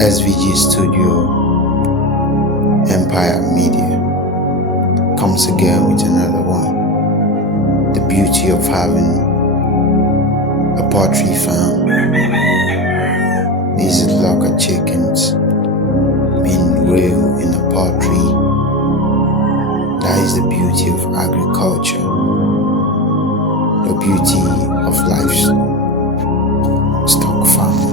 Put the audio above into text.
SVG Studio Empire Media comes again with another one. The beauty of having a poultry farm. These are local chickens being reared in a poultry. That is the beauty of agriculture, the beauty of livestock farming.